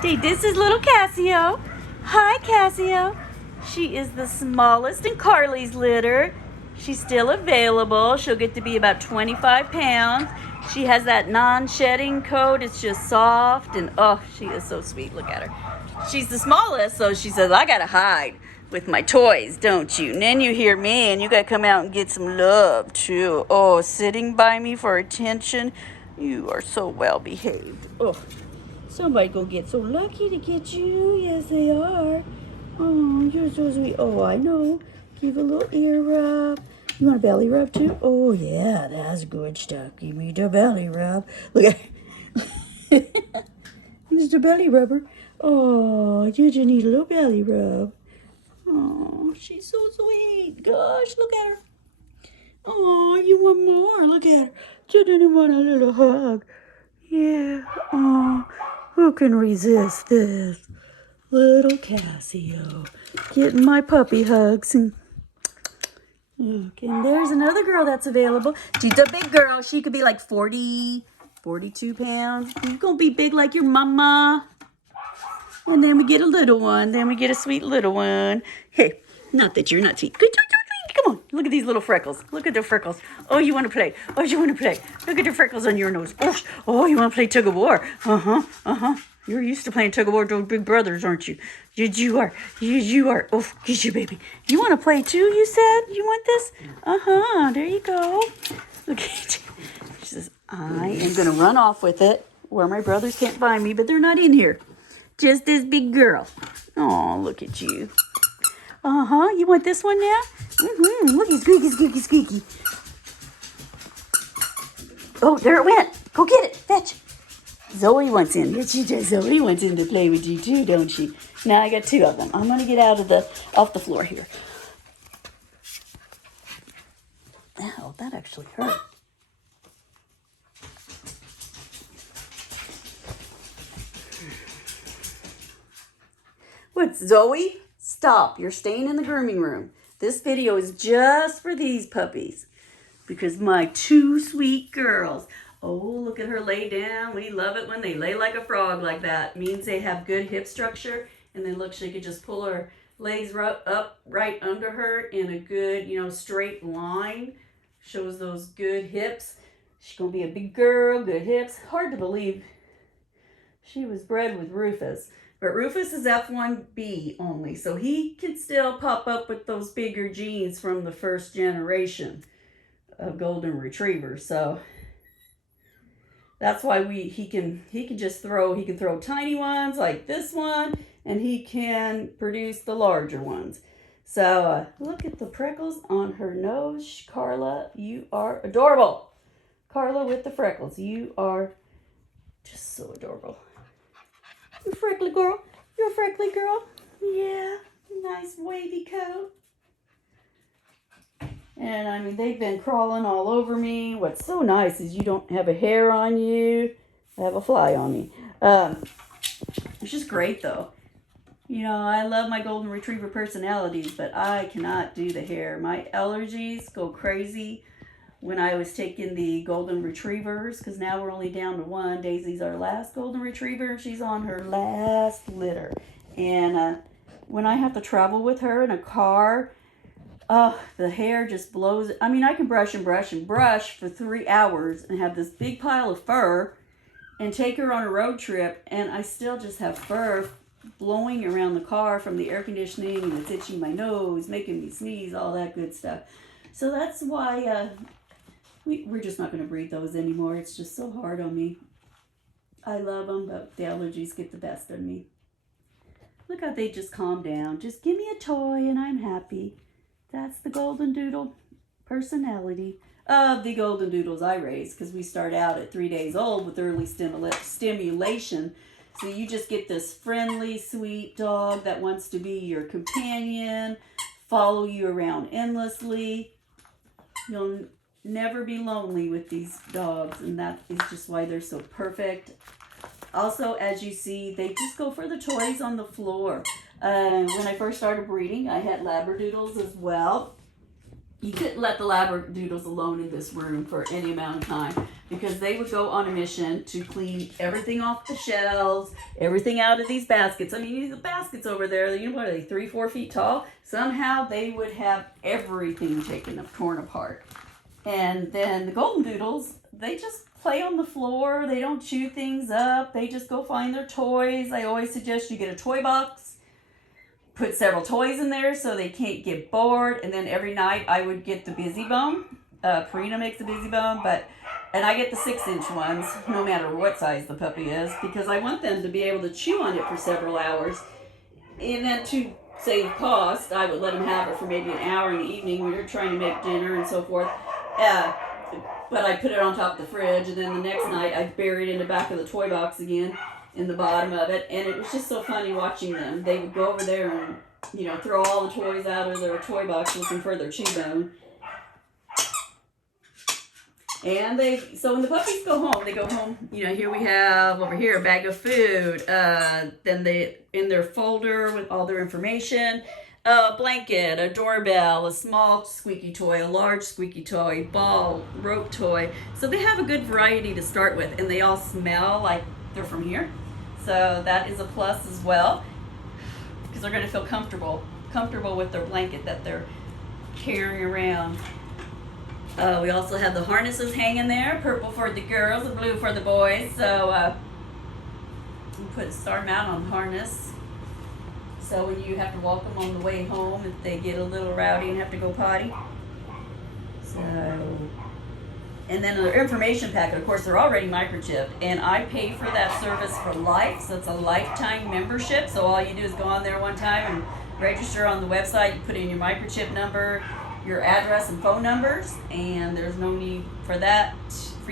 Hey, this is little Cassio. Hi, Cassio. She is the smallest in Carly's litter. She's still available. She'll get to be about 25 pounds. She has that non-shedding coat. It's just soft and oh, she is so sweet. Look at her. She's the smallest, so she says, I gotta hide with my toys, don't you? And then you hear me and you gotta come out and get some love too. Oh, sitting by me for attention. You are so well behaved. Oh. Somebody gonna get so lucky to get you. Yes, they are. Oh, you're so sweet. Oh, I know. Give a little ear rub. You want a belly rub too? Oh, yeah, that's good stuff. Give me the belly rub. Look at It's the belly rubber. Oh, you just need a little belly rub. Oh, she's so sweet. Gosh, look at her. Oh, you want more? Look at her. She didn't want a little hug. Yeah. Oh, who can resist this? Little Cassio getting my puppy hugs. And look, and there's another girl that's available. She's a big girl. She could be like 40, 42 pounds. You're going to be big like your mama. And then we get a little one. Then we get a sweet little one. Hey, not that you're not sweet. Good. Come on, look at these little freckles. Look at the freckles. Oh, you want to play? Oh, you want to play? Look at the freckles on your nose. Oh, you want to play tug of war? You're used to playing tug of war with those big brothers, aren't you? You are. You are. Oh, get you, baby. You want to play too, you said? You want this? There you go. Look at you. She says, I am going to run off with it where my brothers can't find me, but they're not in here. Just this big girl. Oh, look at you. You want this one now? Look, he's squeaky. Oh, there it went. Go get it. Fetch. Zoe wants in. Yes, she does. Zoe wants in to play with you too, don't she? Now I got two of them. I'm going to get off the floor here. Ow, that actually hurt. What, Zoe? Stop. You're staying in the grooming room. This video is just for these puppies because my two sweet girls. Oh, look at her lay down. We love it when they lay like a frog like that. It means they have good hip structure. And then look, she could just pull her legs up right under her in a good, straight line. Shows those good hips. She's going to be a big girl, good hips. Hard to believe she was bred with Rufus. But Rufus is F1B only, so he can still pop up with those bigger genes from the first generation of golden retrievers. So that's why he can throw tiny ones like this one, and he can produce the larger ones. So look at the freckles on her nose. Carla, you are adorable. Carla with the freckles, you are just so adorable. You freckly girl. You're a freckly girl. Yeah. Nice wavy coat. And I mean, they've been crawling all over me. What's so nice is you don't have a hair on you. I have a fly on me. It's just great though. I love my golden retriever personalities, but I cannot do the hair. My allergies go crazy when I was taking the golden retrievers, because now we're only down to one. Daisy's our last golden retriever. She's on her last litter. And when I have to travel with her in a car, the hair just blows. I mean, I can brush for 3 hours and have this big pile of fur and take her on a road trip, and I still just have fur blowing around the car from the air conditioning, and it's itching my nose, making me sneeze, all that good stuff. So that's why we're just not going to breed those anymore. It's just so hard on me. I love them, but the allergies get the best of me. Look how they just calm down. Just give me a toy and I'm happy. That's the golden doodle personality of the golden doodles I raise, because we start out at 3 days old with early stimulation. So you just get this friendly, sweet dog that wants to be your companion, follow you around endlessly. You'll never be lonely with these dogs, and that is just why they're so perfect. Also, as you see, they just go for the toys on the floor. When I first started breeding, I had Labradoodles as well. you couldn't let the Labradoodles alone in this room for any amount of time because they would go on a mission to clean everything off the shelves, everything out of these baskets. I mean, these baskets over there, you know, what are they, 3-4 feet tall? Somehow they would have everything torn apart. And then the Goldendoodles, they just play on the floor. They don't chew things up. They just go find their toys. I always suggest you get a toy box. Put several toys in there so they can't get bored. And then every night I would get the Busy Bone. Purina makes the Busy Bone, and I get the 6-inch ones, no matter what size the puppy is, because I want them to be able to chew on it for several hours. And then to save cost, I would let them have it for maybe an hour in the evening when you're trying to make dinner and so forth. But I put it on top of the fridge, and then the next night I bury it in the back of the toy box again, in the bottom of it. And it was just so funny watching them. They would go over there and, you know, throw all the toys out of their toy box looking for their chew bone. And so when the puppies go home, you know, here we have over here a bag of food. Then in their folder with all their information, a blanket, a doorbell, a small squeaky toy, a large squeaky toy, ball, rope toy. So they have a good variety to start with, and they all smell like they're from here. So that is a plus as well, because they're going to feel comfortable with their blanket that they're carrying around. We also have the harnesses hanging there, purple for the girls and blue for the boys. So you start them out on harness. So when you have to walk them on the way home, if they get a little rowdy and have to go potty. So, and then their information packet, of course, they're already microchipped, and I pay for that service for life. So it's a lifetime membership. So all you do is go on there one time and register on the website. You put in your microchip number, your address and phone numbers, and there's no need for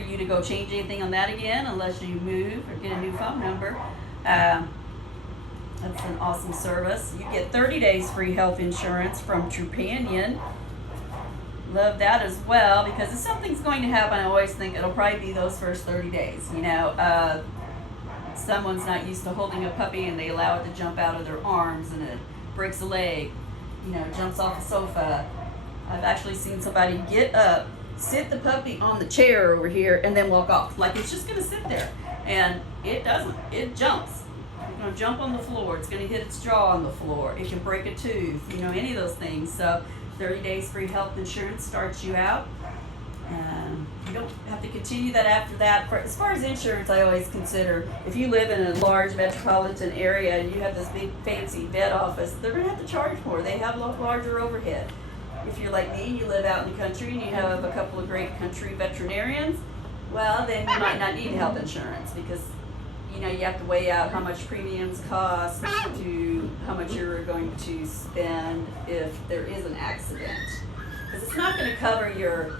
you to go change anything on that again unless you move or get a new phone number. That's an awesome service. You get 30 days free health insurance from Trupanion. Love that as well, because if something's going to happen, I always think it'll probably be those first 30 days. You know, someone's not used to holding a puppy and they allow it to jump out of their arms and it breaks a leg, you know, jumps off a sofa. I've actually seen somebody get up, sit the puppy on the chair over here, and then walk off. Like it's just going to sit there. And it doesn't. It jumps. It's going to jump on the floor. It's going to hit its jaw on the floor. It can break a tooth, you know, any of those things. So 30 days free health insurance starts you out. You don't have to continue that after that. As far as insurance, I always consider if you live in a large metropolitan area and you have this big fancy vet office, they're going to have to charge more. They have larger overhead. If you're like me, you live out in the country and you have a couple of great country veterinarians, well, then you might not need health insurance because, you know, you have to weigh out how much premiums cost to how much you're going to spend if there is an accident. Because it's not going to cover your,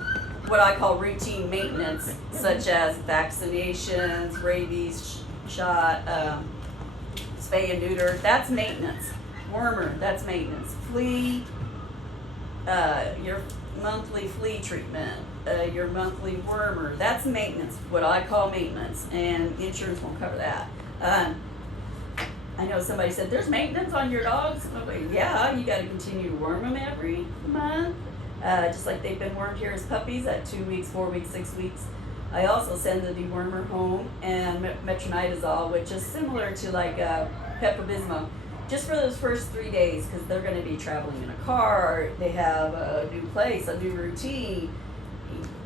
what I call routine maintenance, such as vaccinations, rabies shot, spay and neuter. That's maintenance. Wormer, that's maintenance. Flea, your monthly flea treatment, your monthly wormer, that's maintenance, what I call maintenance, and insurance won't cover that. I know somebody said, there's maintenance on your dogs? Yeah, you got to continue to worm them every month, just like they've been wormed here as puppies at 2 weeks, 4 weeks, 6 weeks. I also send the dewormer home and metronidazole, which is similar to like Pepto-Bismol, just for those first 3 days, because they're going to be traveling in a car, they have a new place, a new routine,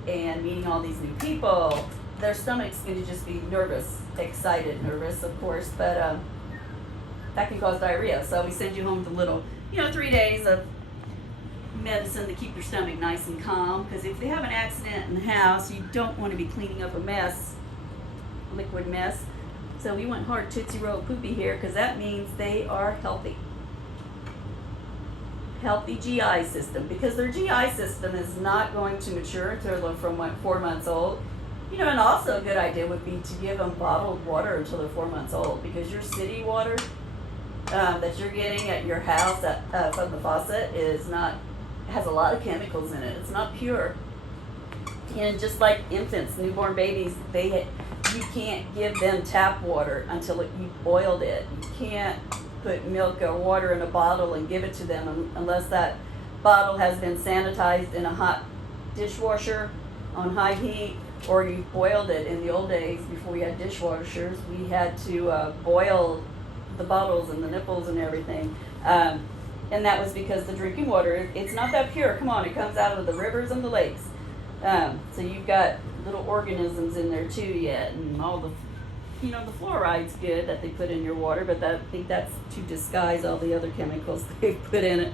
and meeting all these new people. Their stomach's going to just be nervous, nervous, of course, but that can cause diarrhea. So we send you home with a little, 3 days of medicine to keep your stomach nice and calm, because if they have an accident in the house, you don't want to be cleaning up a mess, liquid mess. So we want hard Tootsie Roll Poopy here because that means they are healthy. Healthy GI system, because their GI system is not going to mature until they're from 4 months old. And also a good idea would be to give them bottled water until they're 4 months old, because your city water that you're getting at your house from the faucet has a lot of chemicals in it. It's not pure. And just like infants, newborn babies, you can't give them tap water until you boiled it. You can't put milk or water in a bottle and give it to them unless that bottle has been sanitized in a hot dishwasher on high heat, or you boiled it. In the old days, before we had dishwashers, we had to boil the bottles and the nipples and everything. And that was because the drinking water, it's not that pure. Come on, it comes out of the rivers and the lakes. So you've got little organisms in there too yet, and all the, you know, the fluoride's good that they put in your water, but I think that's to disguise all the other chemicals they've put in it.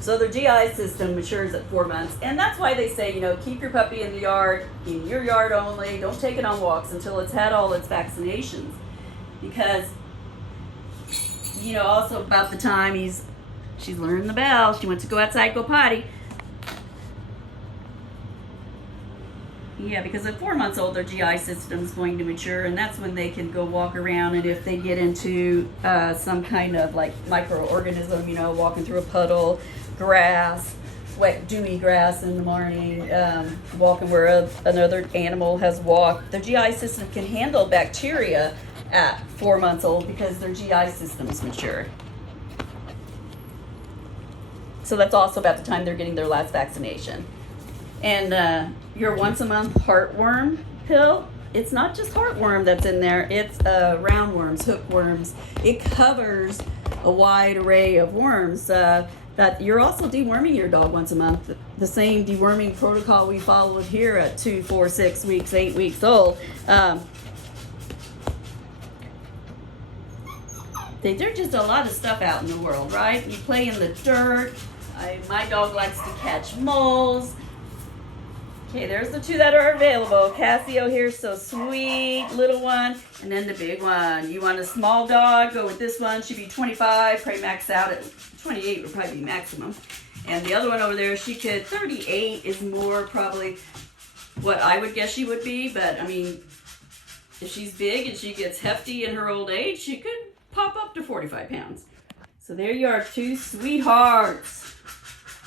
So their GI system matures at 4 months, and that's why they say, you know, keep your puppy in the yard, in your yard only. Don't take it on walks until it's had all its vaccinations, because, you know, also about the time she's learning the bell, she wants to go outside, go potty. Yeah, because at 4 months old, their GI system is going to mature, and that's when they can go walk around. And if they get into some kind of like microorganism, you know, walking through a puddle, grass, wet, dewy grass in the morning, walking where another animal has walked, their GI system can handle bacteria at 4 months old because their GI system is mature. So that's also about the time they're getting their last vaccination. And your once a month heartworm pill, it's not just heartworm that's in there, it's roundworms, hookworms. It covers a wide array of worms. That you're also deworming your dog once a month. The same deworming protocol we followed here at 2, 4, 6 weeks, 8 weeks old. There's just a lot of stuff out in the world, right? You play in the dirt. My dog likes to catch moles. Okay, there's the 2 that are available. Casio here, so sweet, little one, and then the big one. You want a small dog, go with this one. Should be 25, probably max out at 28 would probably be maximum. And the other one over there, 38 is more probably what I would guess she would be, but I mean, if she's big and she gets hefty in her old age, she could pop up to 45 pounds. So there you are, 2 sweethearts.